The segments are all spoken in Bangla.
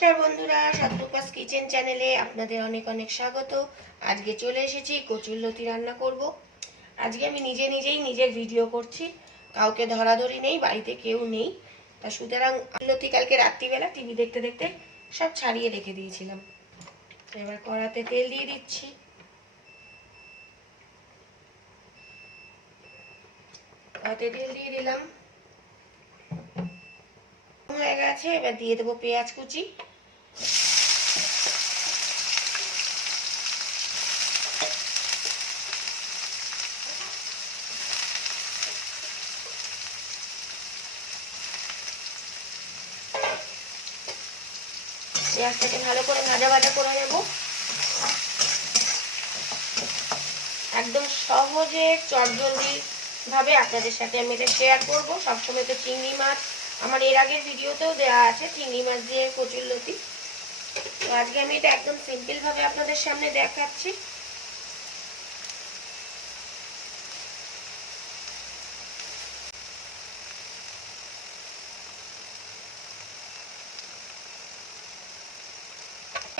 নমস্কার বন্ধুরা, শতরূপাস কিচেন চ্যানেলে আপনাদের অনেক অনেক স্বাগত। আজকে চলে এসেছি কচুরলতি রান্না করব। আজকে আমি নিজেই নিজের ভিডিও করছি, কাউকে ধরাধরি নেই, বাড়িতে কেউ নেই। তা সুতরাং লতি কালকে রাত্রিবেলা টিভি দেখতে দেখতে সব ছাড়িয়ে রেখে দিয়েছিলাম। এবার কড়াতে তেল দিয়ে দিচ্ছি। কড়াতে তেল দিয়ে দিলাম, হয়ে গেছে। এবার দিয়ে দেবো পেঁয়াজ কুচি। পেঁয়াজটাকে ভালো করে ভাজা করে নেব। একদম সহজে চটজলদি ভাবে আপনাদের সাথে আমি এটা শেয়ার করবো। সবসময় তো চিংড়ি মাছ আমার এর আগের ভিডিওতেও দেওয়া আছে, চিংড়ি মাছ দিয়ে কচুরলতি। তো আজকে আমি এটা একদম সিম্পল ভাবে আপনাদের সামনে দেখাচ্ছি।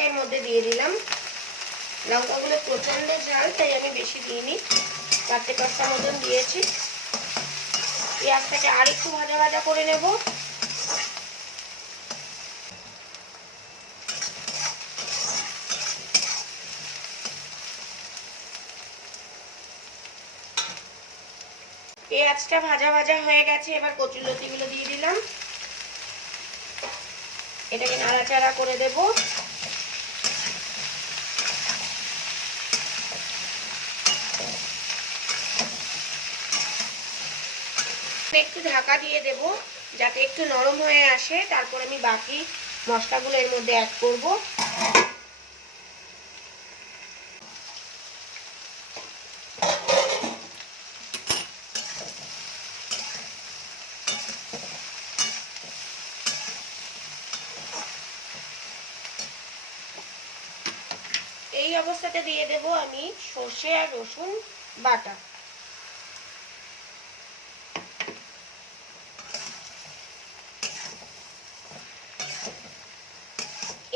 এর মধ্যে দিয়ে দিলাম লঙ্কাগুলো, প্রচন্ড ঝাল তাই আমি বেশি দিইনি, 4-5টা মতন দিয়েছি। পেঁয়াজটাকে আর একটু ভাজা করে নেব। পেঁয়াজটা ভাজা হয়ে গেছে। এবার কচুরলতিগুলো দিয়ে দিলাম, এটাকে নাড়াচাড়া করে দেব। একটু ঢাকা দিয়ে দেব যাতে একটু নরম হয়ে আসে, তারপর আমি বাকি মশলাগুলো এর মধ্যে অ্যাড করব। এই অবস্থাতে দিয়ে দেব আমি সর্ষে আর রসুন বাটা।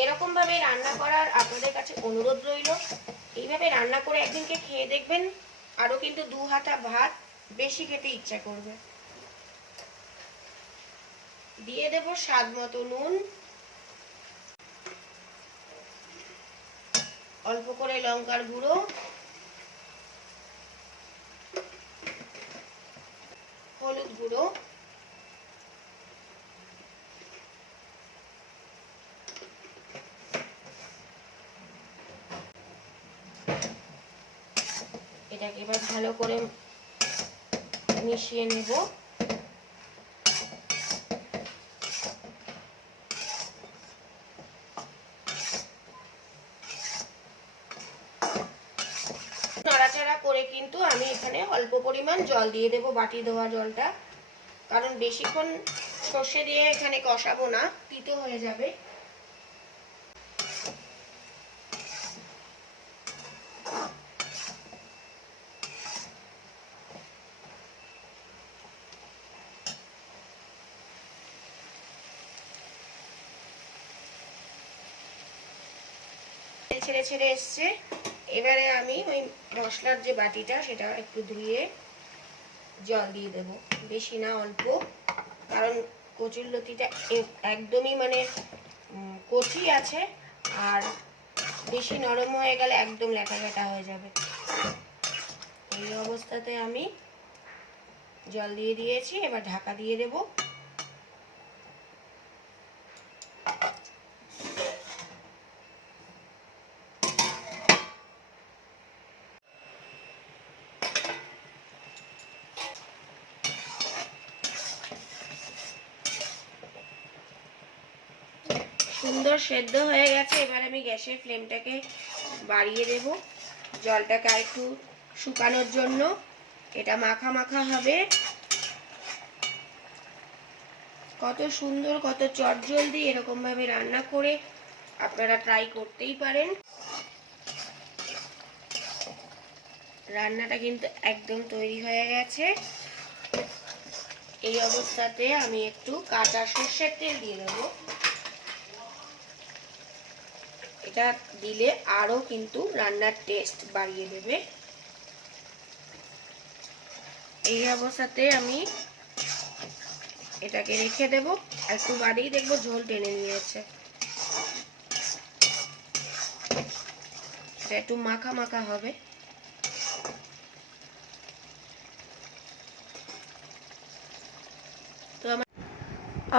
এরকম ভাবে রান্না করার আপনাদের কাছে অনুরোধ রইল। এইভাবে রান্না করে একদিনকে খেয়ে দেখবেন, আরো কিন্তু 2 হাতা ভাত বেশি খেতে ইচ্ছা করবে। দিয়ে দেব স্বাদ মতো নুন, অল্প করে লঙ্কার গুঁড়ো, হলুদ গুঁড়ো, এটাকে এবার ভালো করে মিশিয়ে নেব। নাড়াচাড়া করে কিন্তু আমি এখানে অল্প পরিমাণ জল দিয়ে দেব, বাটি ধোয়া জলটা, কারণ বেশিক্ষণ সর্ষে দিয়ে এখানে কষাবো না, তিতো হয়ে যাবে। ছেড়ে এসছে। এবারে আমি ওই মশলার যে বাটিটা সেটা একটু ধুয়ে জল দিয়ে দেব, বেশি না অল্প, কারণ কচুরলতিটা একদমই মানে কচি আছে, আর বেশি নরম হয়ে গেলে একদম ল্যাটা হয়ে যাবে। এই অবস্থাতে আমি জল দিয়ে দিয়েছি, এবার ঢাকা দিয়ে দেব। সুন্দর সেদ্ধ হয়ে গেছে। এবার আমি গ্যাসের ফ্লেমটাকে বাড়িয়ে দেব, জলটাকে আর একটু শুকানোর জন্য। এটা মাখা মাখা হবে। কত সুন্দর, কত চটজলদি এরকম ভাবে রান্না করে আপনারা ট্রাই করতেই পারেন। রান্নাটা কিন্তু একদম তৈরি হয়ে গেছে। এই অবস্থাতে আমি একটু কাঁচা সর্ষের তেল দিয়ে দেবো। এটা দিলে আরও কিন্তু রান্নার টেস্ট বাড়িয়ে দেবে। এই অবস্থাতে আমি এটাকে রেখে দেব, একটু বাদেই দেখবো ঝোল টেনে নিয়েছে। এটা একটু মাখা মাখা হবে। তো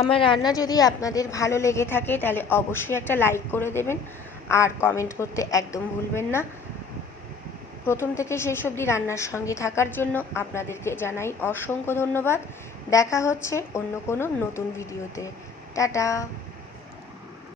আমার রান্না যদি আপনাদের ভালো লেগে থাকে তাহলে অবশ্যই একটা লাইক করে দেবেন, আর কমেন্ট করতে একদম ভুলবেন না। প্রথম থেকে শেষ অবধি রান্নার সঙ্গে থাকার জন্য আপনাদেরকে জানাই অসংখ্য ধন্যবাদ। দেখা হচ্ছে অন্য কোনো নতুন ভিডিওতে। টাটা।